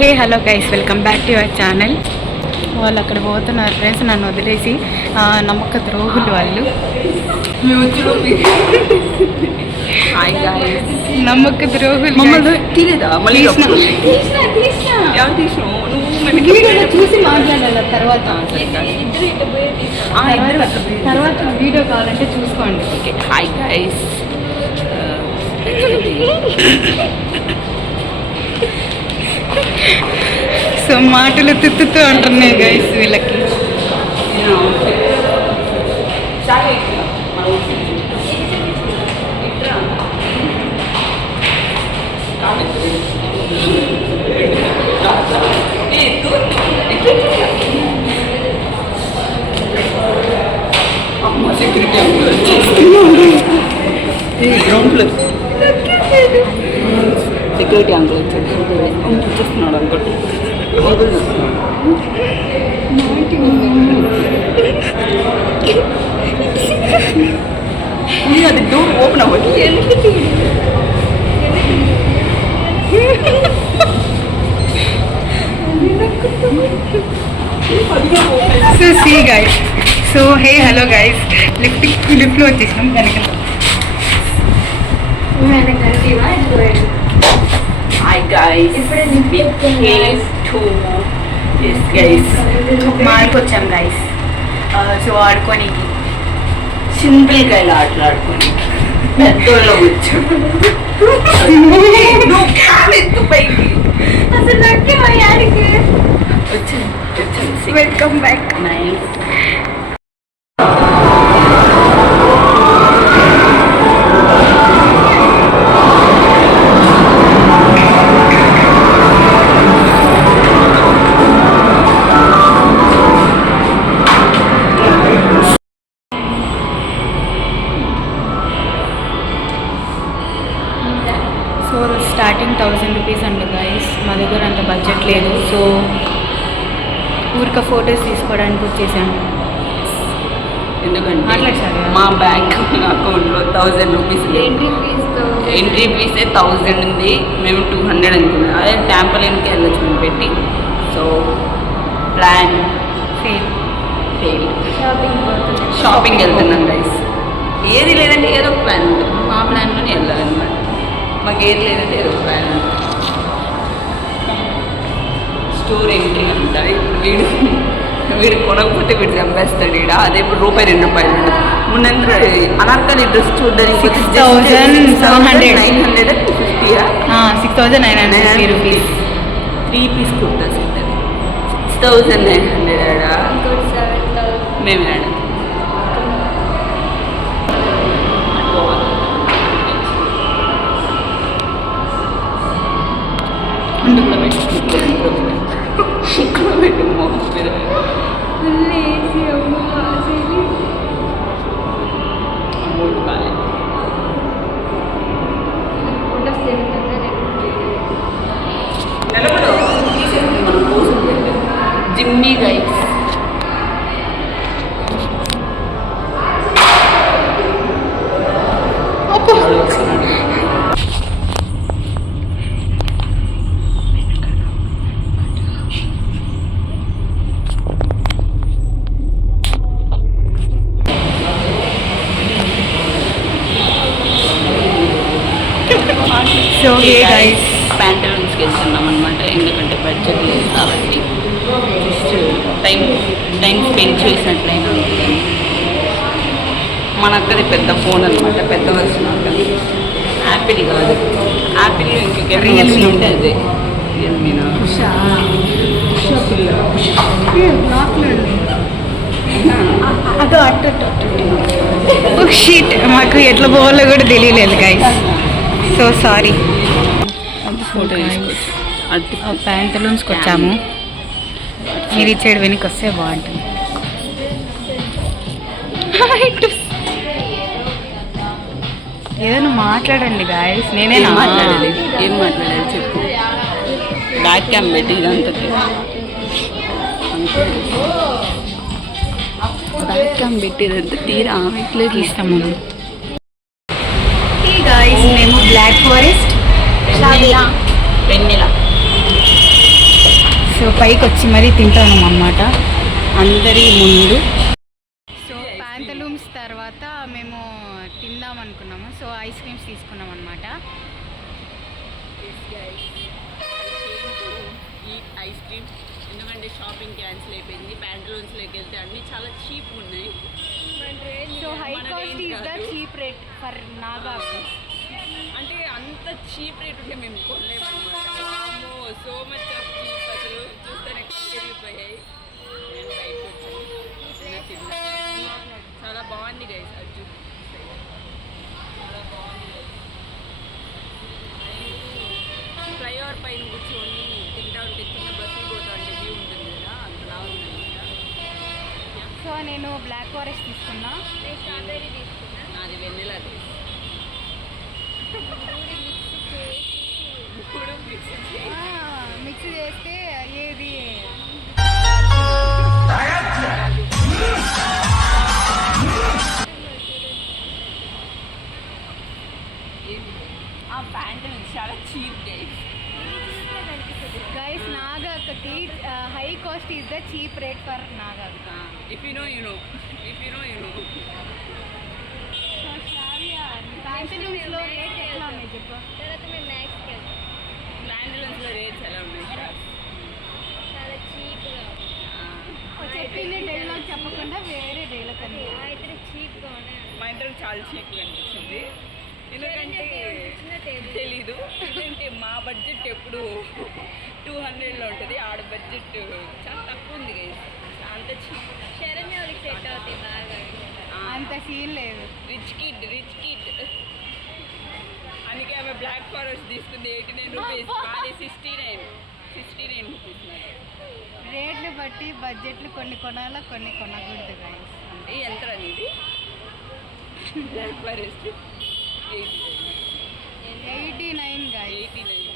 Hey hello guys, welcome back to your channel. వాళ్ళు అక్కడ పోతున్నారు ఫ్రెండ్స్, నన్ను వదిలేసి. నమ్మక ద్రోహులు వాళ్ళు. నమ్మక ద్రోహులు చూసి మాట్లాడాలి. తర్వాత వీడియో కావాలంటే చూసుకోండి. Okay, hi guys. సో మాటలు తిత్తుతూ ఉంటున్నాయి గైస్ వీళ్ళకి. సెక్యూరిటీ అంకుల్ చూస్తున్నాడు అనుకోండి. అది డోర్ ఓపెన్ అవ్వదు. So see guys, so hey hello guys, లిఫ్ట్లో వచ్చేసినాం. Hi guys, మాల్కి వచ్చాం గైస్. సో ఆడుకొని సింపుల్గా ఇలా ఆటలాడుకొని పెద్దోళ్ళు వచ్చాం. పైకి అసలు వచ్చాను. Welcome back. Nice. So starting 1000 rupees అండి గైస్. మా దగ్గర అంత బడ్జెట్ లేదు. సో ఊరిక ఫొటోస్ తీసుకోవడానికి వచ్చేసాను. ఎందుకంటే మాట్లాడతారు మా బ్యాంక్ అకౌంట్లో 1000 రూపీస్ ఎంట్రీ ఫీసే 1000 ఉంది. మేము 200 అనుకున్నాం. అదే ట్యాంపలిన్కి వెళ్ళొచ్చు పెట్టి. So plan fail. షాపింగ్ వెళ్తున్నాం గైస్. ఏది లేదంటే ఏదో ఒక ప్లాన్ ఉంటుంది. మా ప్లాన్లోనే వెళ్ళాలన్నమాట. మాకు ఏది లేదంటే ఏదో ప్లాన్ ఉంటుంది. స్టోర్ ఎంట్రీ అంటారు. వీడు కొనకపోతే వీడు చంపేస్తాడు. ఈడ అదే ఇప్పుడు ₹2 ఉండదు. ముందంతా అనార్కలి డ్రెస్ చూడడానికి 6,950 రూపీస్. 3 పీస్ కుర్తాస్ ఉంటుంది. 6,900 ఆడ. మేము ఆడ జిమ్మి గైస్. సో హే గైస్, ప్యాంటలూన్స్కి వెళ్తున్నాం అనమాట. ఎందుకంటే బడ్జెట్ లేదు కాబట్టి జస్ట్ టైం స్పెండ్ చేసినట్లయినా ఉంటుంది. మన అక్కది పెద్ద ఫోన్ అనమాట, పెద్ద వర్షన్ అక్కది. యాపిల్ కాదు, యాపిల్ ఇంకొక రియల్మీ ఉంటే అదే రియల్మీనా. షీట్ మాకు ఎట్లా పోవాలో కూడా తెలియలేదు గైస్. So sorry. ఫోటో ప్యాంటలూన్స్కి వచ్చాము. మీరు ఇచ్చేడు వెనక్కి వస్తే బాగుంటుంది. ఏదైనా మాట్లాడండి గాయస్. నేనే మాట్లాడాలి. ఏం మాట్లాడాలి చెప్పు. బ్యాక్ క్యామ్ పెట్టి ఇదంతా బ్యాక్ క్యామ్ పెట్టి ఇదంతా తీరా ఇట్లే తీస్తాము. గాయస్ మేము బ్లాక్ ఫారెస్ట్ వెన్నెల సో పైకి వచ్చి మరీ తింటాను అన్నమాట అందరి ముందు. సో ప్యాంతలూమ్స్ తర్వాత మేము తిందాం అనుకున్నాము. సో ఐస్ క్రీమ్స్ తీసుకున్నాం అనమాట. ఈ ఐస్ క్రీమ్ ఎందుకంటే షాపింగ్ క్యాన్సిల్ అయిపోయింది. ప్యాంటలూన్స్లోకి వెళ్తే అన్నీ చాలా చీప్ ఉన్నాయి. So high cost is the cheap rate for Naga. అంటే అంత చీప్ రేట్ ఉంటే మేము కొనలేము అన్నమాట. సో మచ్ ఆఫ్ చీప్, అసలు చూస్తేనే తిరిగిపోయాయి. నేను బయటకు వచ్చాను, చాలా బాగుంది గైస్. అది చాలా బాగుంది. ఫ్లైఓవర్ పైన కూర్చొని తింటా ఉంటే చిన్న బస్సులు పోతా ఉంటే వ్యూ ఉంటుంది కదా, అంతలా ఉంది. సో నేను బ్లాక్ ఫారెస్ట్ తీసుకున్నా, స్ట్రాబెర్రీ తీసుకున్నా, నాది వెన్నెలా తీసు మిక్స్ చేస్తే ఏది ఆ ప్యాంటు చాలా చీప్ గైస్. నాగాకి high cost is the cheap rate for Naga. If you know you know, if you know you know. ప్యాంటలూన్స్లో రేట్ ఎట్లా ఉన్నాయి చెప్పు. తర్వాత మేము మ్యాక్స్కి వెళ్తాం. ప్యాంటలూన్స్లో రేట్స్ ఎలా ఉన్నాయి? చాలా చీప్గా చెప్పింది డైలాగ్ చెప్పకుండా వేరే డైలాగ్ అని. అయితే చీప్గా ఉన్నాయి. మా ఇంట్లో చాలా చీప్గా అనిపించింది. ఎందుకంటే తెలీదు, ఎందుకంటే మా బడ్జెట్ ఎప్పుడు 200లో ఉంటుంది, ఆడ బడ్జెట్ చాలా తక్కువ ఉంది కదా, అంత చీప్. శరణ్య వాళ్ళకి సెట్ అవుతాయి బాగా. అంత సీన్ లేదు. రిచ్ కిడ్ అందుకే ఆమె బ్లాక్ ఫారెస్ట్ తీసుకుంది 89 రూపీస్, మాది 69 రూపీస్. రేట్లు బట్టి బడ్జెట్లు కొన్ని కొనాలా, కొన్ని కొనకూడదు గైస్. అంటే ఎంత అనేది బ్లాక్ ఫారెస్ట్ 89 గైస్. 89.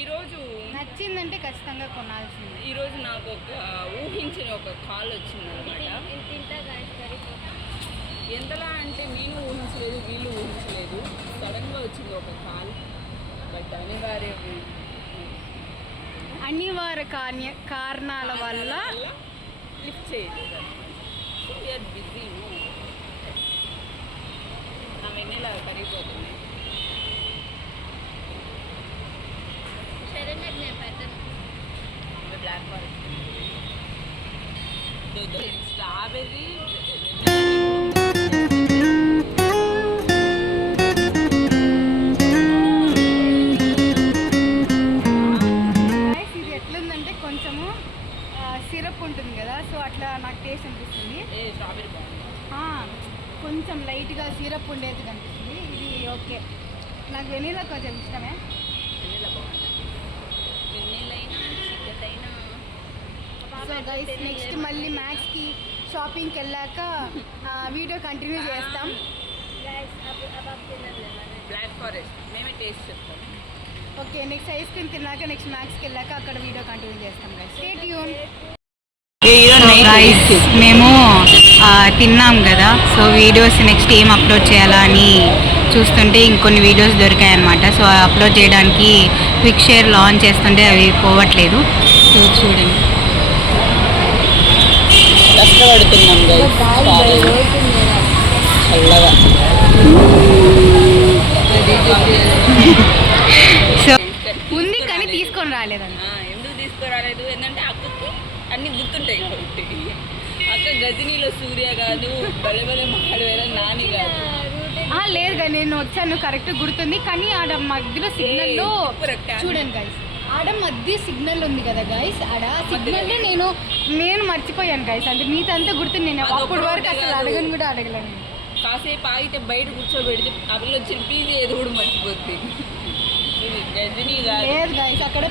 ఈరోజు నచ్చిందంటే ఖచ్చితంగా కొనాల్సిందే. ఈరోజు నాకు ఒక ఊహించిన ఒక కాల్ వచ్చిందనమాట. తింటా కానీ సరిపోతుంది. ఎంతలా అంటే నేను ఊహించలేదు, వీళ్ళు ఊహించలేదు. సడన్గా వచ్చింది ఒక కాల్, బట్ అనివార్య కారణాల వల్ల లిఫ్ట్ చేయలేదు. So we are busy. నా వెన్నెలా కరిగిపోతుంది. శరణ్యకి నేను పెట్టను. బ్లాక్ ఫారెస్ట్, స్ట్రాబెర్రీ, ఇది ఎట్లుందంటే కొంచెము సిరప్ ఉంటుంది కదా, సో అట్లా నాకు టేస్ట్ అనిపిస్తుంది. స్ట్రాబెర్రీ బాగుంది. కొంచెం లైట్గా సిరప్ ఉండేది కనిపిస్తుంది. ఇది ఓకే. నాకు వెనీలా కొంచెం ఇష్టమే. వెన్నెలా బాగుంది. వెన్నెలైనా చిక్కటైనా. సో గైస్ నెక్స్ట్ మళ్ళీ మ్యాక్స్కి షాపింగ్కి వెళ్ళాక వీడియో కంటిన్యూ చేస్తాం. బ్లాక్ ఫారెస్ట్ మేమే టేస్ట్ చెప్తాం. ఓకే, నెక్స్ట్ ఐస్ క్రీమ్ తిన్నాక నెక్స్ట్ మ్యాక్స్కి వెళ్ళాక అక్కడ వీడియో కంటిన్యూ చేస్తాం గైస్. Stay tune. గైస్ మేము తిన్నాం కదా, సో వీడియోస్ నెక్స్ట్ ఏం అప్లోడ్ చేయాలా అని చూస్తుంటే ఇంకొన్ని వీడియోస్ దొరికాయి అన్నమాట. సో అప్లోడ్ చేయడానికి క్విక్ షేర్ లాంచ్ చేస్తుంటే అవి పోవట్లేదు. సో చూడండి, కష్టపడుతున్నాం చల్లగా. సో ఉంది కానీ తీసుకొని రాలేదండి. ఎందుకు తీసుకురాలేదు? ఏంటంటే అక్కకి అన్నీ గుర్తుంటాయి కాబట్టి. అక్క గజనీలో సూర్య కాదు, బలే మాడవేల నాని కాదు. లేదు కానీ నేను వచ్చాను కరెక్ట్ గుర్తుంది, కానీ ఆడ మధ్యలో సిగ్నల్లో చూడండి గైస్, ఆడ మధ్య సిగ్నల్ ఉంది కదా గైస్, ఆడ సిగ్నల్ నేను మర్చిపోయాను గైస్. అంటే మీతంతా గుర్తుంది. నేను అప్పటి వరకు అసలు అడగను కూడా అడగలేను. కాసేపు ఆగితే బయట కూర్చోబెడితే అప్పుడు వచ్చిన పీజీ ఏది కూడా మర్చిపోద్ది. గజనీ లేదు గైస్, అక్కడ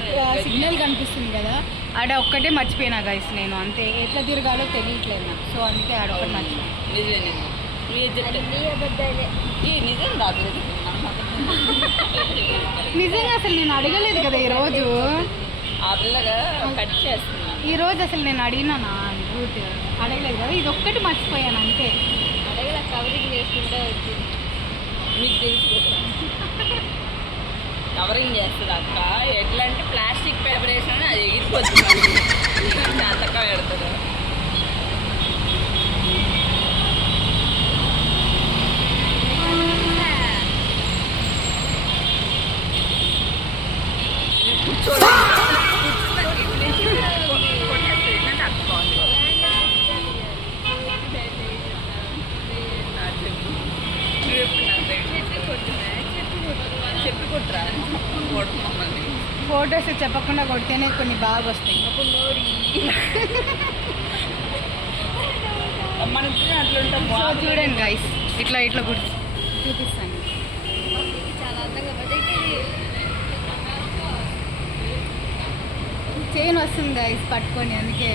సిగ్నల్ కనిపిస్తుంది కదా, ఆడ ఒక్కటే మర్చిపోయినా గైస్. నేను అంతే, ఎట్లా తిరగాలో తెలియట్లేదు నాకు. సో అందుకే ఆడ ఒక్కటి మర్చిపోయాను. నిజం రాదు. నిజంగా అసలు నేను అడగలేదు కదా ఈరోజు. ఆ పిల్లగా కట్ చేస్తున్నా. ఈరోజు అసలు నేను అడిగినా రూట్ అడగలేదు కదా, ఇది ఒక్కటి మర్చిపోయాను అంతే. అడగల కవరింగ్ చేసుకుంటే వచ్చింది. మీకు తెలుసు కవరింగ్ చేస్తుంది అక్క. ఎట్లా అంటే ప్లాస్టిక్ పేపర్ వేసినా అది ఎగిరి జాతక పెడతారు. చెప్పి కొట్టురా మమ్మల్ని ఫొటోస్ చెప్పకుండా కొడితేనే కొన్ని బాగా వస్తాయి. మనం అట్లుంటాం. సో చూడండి గైస్, ఇట్లా ఇట్లా గుర్తు చూపిస్తాను. చాలా అందంగా బయటికి చైన్ వస్తుంది గైస్ పట్టుకొని, అందుకే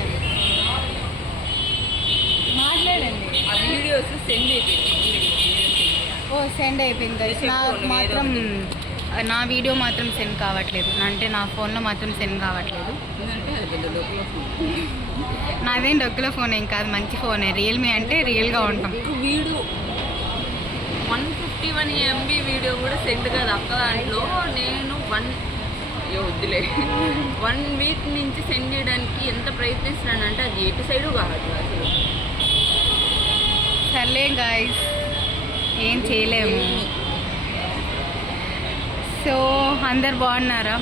మాట్లాడండి. ఆ వీడియోస్ సెండ్ అయిపోయింది. ఓ సెండ్ అయిపోయింది గైస్. నాకు మాత్రం నా వీడియో మాత్రం సెండ్ కావట్లేదు, అంటే నా ఫోన్లో మాత్రం సెండ్ కావట్లేదు. నాదేం డొక్కుల ఫోన్ ఏం కాదు, మంచి ఫోనే. రియల్మీ అంటే రియల్గా ఉంటాం. వీడియో 151 MB వీడియో కూడా సెండ్ కాదు అక్క. దాంట్లో నేను వద్దులే 1 వీక్ నుంచి సెండ్ చేయడానికి ఎంత ప్రయత్నిస్తున్నానంటే అది ఎటు సైడు కాదు అసలు. సర్లే గాయస్, ఏం చేయలేము. సో అందరు బాగున్నారా?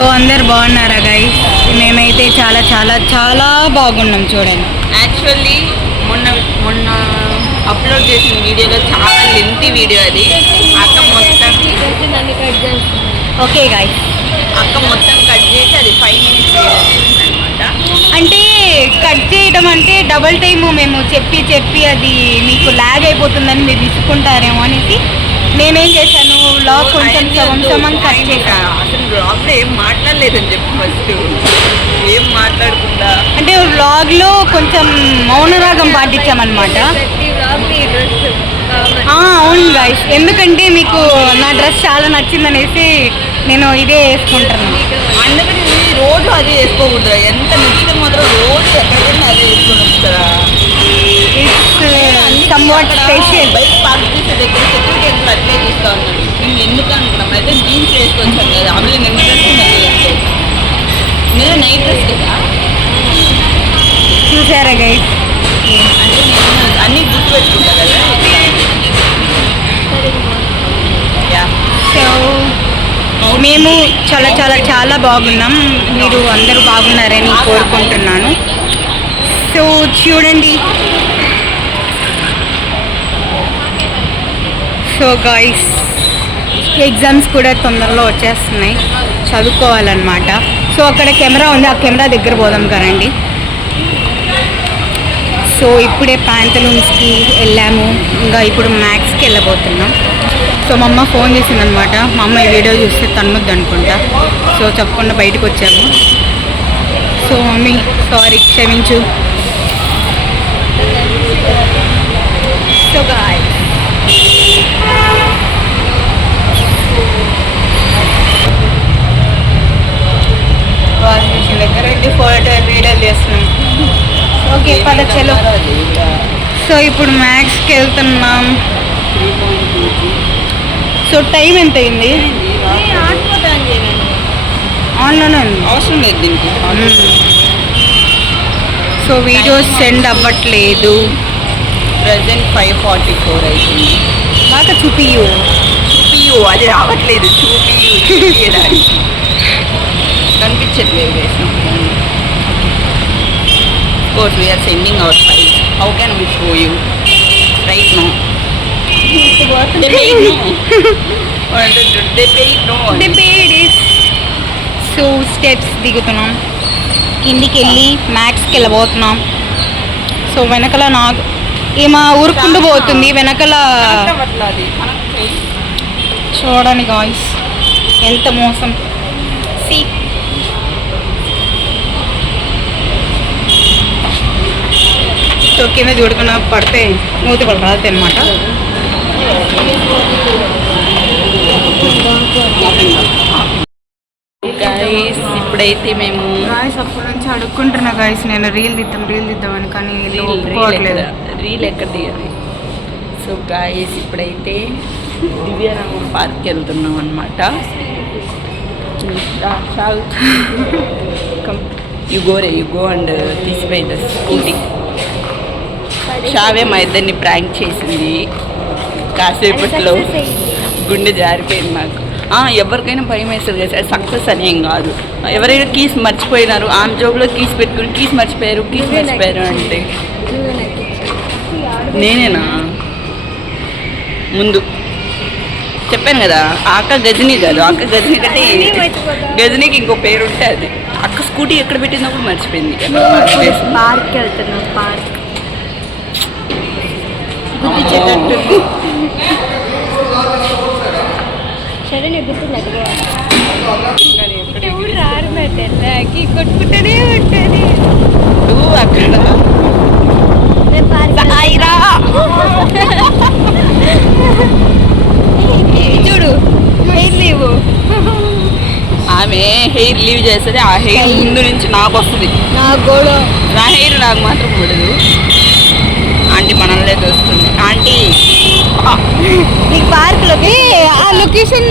అందరు బాగున్నారా గైస్? మేమైతే చాలా చాలా చాలా బాగున్నాం. చూడండి, యాక్చువల్లీ మొన్న అప్లోడ్ చేసిన వీడియోలో చాలా లెంతీ వీడియో అది. అక్క మొత్తం ఓకే గైస్, అక్క మొత్తం కట్ చేసి అది 5 minutes వీడియో చేసిందనమాట. అంటే కట్ చేయడం అంటే డబల్ టైము మేము చెప్పి చెప్పి అది మీకు ల్యాగ్ అయిపోతుందని మీరు విసుకుంటారేమో అనేసి నేనేం చేశాను, వ్లాగ్ కొంచెం సగం కట్ చేశాను. అసలు వ్లాగ్లో ఏం మాట్లాడలేదని చెప్పి ఫస్ట్ ఏం మాట్లాడకుండా అంటే వ్లాగ్లో కొంచెం మౌనరాగం పాటించామన్నమాట. అవును గైస్, ఎందుకంటే మీకు నా డ్రెస్ చాలా నచ్చిందనేసి నేను ఇదే వేసుకుంటాను. అందుకని రోజు అదే వేసుకోకూడదు. ఎంత నచ్చితే మాత్రం రోజు ఎక్కడికైనా అదే వేసుకొని వస్తారా? somewhat special. బైక్ పార్క్ చేసే దగ్గర సెక్యూరిటీ ఎంత అట్లే చూస్తా ఉన్నాడు. నేను ఎందుకు అనుకున్నాం అయితే జీన్స్ వేసుకొచ్చాను కదా, అమలు నేను డ్రెస్ నేను నైట్ డ్రెస్ కదా. చూసారా గైస్, అంటే నేను అన్నీ గుర్తుపెట్టుకుంటా కదా. సో మేము చాలా చాలా చాలా బాగున్నాం. మీరు అందరూ బాగున్నారని కోరుకుంటున్నాను. సో చూడండి, సో గాయ్స్ ఎగ్జామ్స్ కూడా తొందరలో వచ్చేస్తున్నాయి, చదువుకోవాలన్నమాట. సో అక్కడ కెమెరా ఉంది, ఆ కెమెరా దగ్గర పోదాం కదండి. సో ఇప్పుడే ప్యాంతలూన్స్కి వెళ్ళాము, ఇంకా ఇప్పుడు మ్యాక్స్కి వెళ్ళబోతున్నాం. సో మా అమ్మ ఫోన్ చేసిందనమాట. మా అమ్మ ఈ వీడియో చూస్తే తన్నుద్ది అనుకుంటా. సో చెప్పకుండా బయటకు వచ్చాము. సో మమ్మీ సారీ, క్షమించు. సో గాయ్స్ వాషింగ్ మిషన్ దగ్గర వెళ్ళి ఫోటో వీడియోలు చేస్తున్నాం. ఓకే పద చలో. సో ఇప్పుడు మ్యాక్స్కి వెళ్తున్నాం. సో టైం ఎంత అయింది? ఆన్లోనే ఉంది, అవసరం లేదు దీనికి. సో వీడియోస్ సెండ్ అవ్వట్లేదు. ప్రజెంట్ 5:44 అవుతుంది. బాగా చూపియు అది రావట్లేదు. చూపించడానికి కనిపించట్లేదు. Course we're sending our file. How can we show you right no? So steps దిగుతున్నాం, కిందికి వెళ్ళి మ్యాక్స్కి వెళ్ళబోతున్నాం. సో వెనకల నాకు ఏమా ఊరుకుంటూ పోతుంది వెనకల. చూడండి గాయ్స్ ఎంత మోసం. సి సో కింద చూడకుండా పడితే మూతి పడరాదు అనమాట. గైస్ ఇప్పుడైతే మేము గాయస్ అప్పటి నుంచి అడుక్కుంటున్నా గాయస్, నేను రీల్ తీద్దామని, కానీ ఒప్పుకోవట్లేదు. రీల్ ఎక్కడ తీయాలి? సో గాయస్ ఇప్పుడైతే దివ్యారామం పార్క్కి వెళ్తున్నాం అనమాట. యు గో అండ్ తీసిపోయి ద స్కూటీ. షావే మా ఇద్దరిని ప్రాంక్ చేసింది. కాసేపట్లో గుండె జారిపోయింది నాకు. ఎవరికైనా భయం వేస్తుంది కదా, సక్సెస్ అనేం కాదు. ఎవరైనా కీస్ మర్చిపోయినారు, ఆమె జోబులో కీస్ పెట్టుకుని కీస్ మర్చిపోయారు అంటే నేనేనా ముందు చెప్పాను కదా, ఆ అక్క గజనీ కాదు, అక్క గజనీ కంటే గజనీకి ఇంకో పేరు ఉంటే అది. అక్క స్కూటీ ఎక్కడ పెట్టిందో కూడా మర్చిపోయింది. పార్క్ వెళ్తున్నాం, పార్క్ సరే నేను గుర్తున్నట్టు రారు మెల్లకి కొట్టుకుంటూనే ఉంటుంది. అక్కడ చూడు హెయిర్ లీవ్, ఆమె హెయిర్ లీవ్ చేస్తుంది. ఆ హెయిర్ ముందు నుంచి నాకు వస్తుంది, నా హెయిర్ నాకు మాత్రం పడదు. ఆంటీ మనల్నే చూస్తుంది. ఆంటీ నీకు పార్క్లోకి ఆ లొకేషన్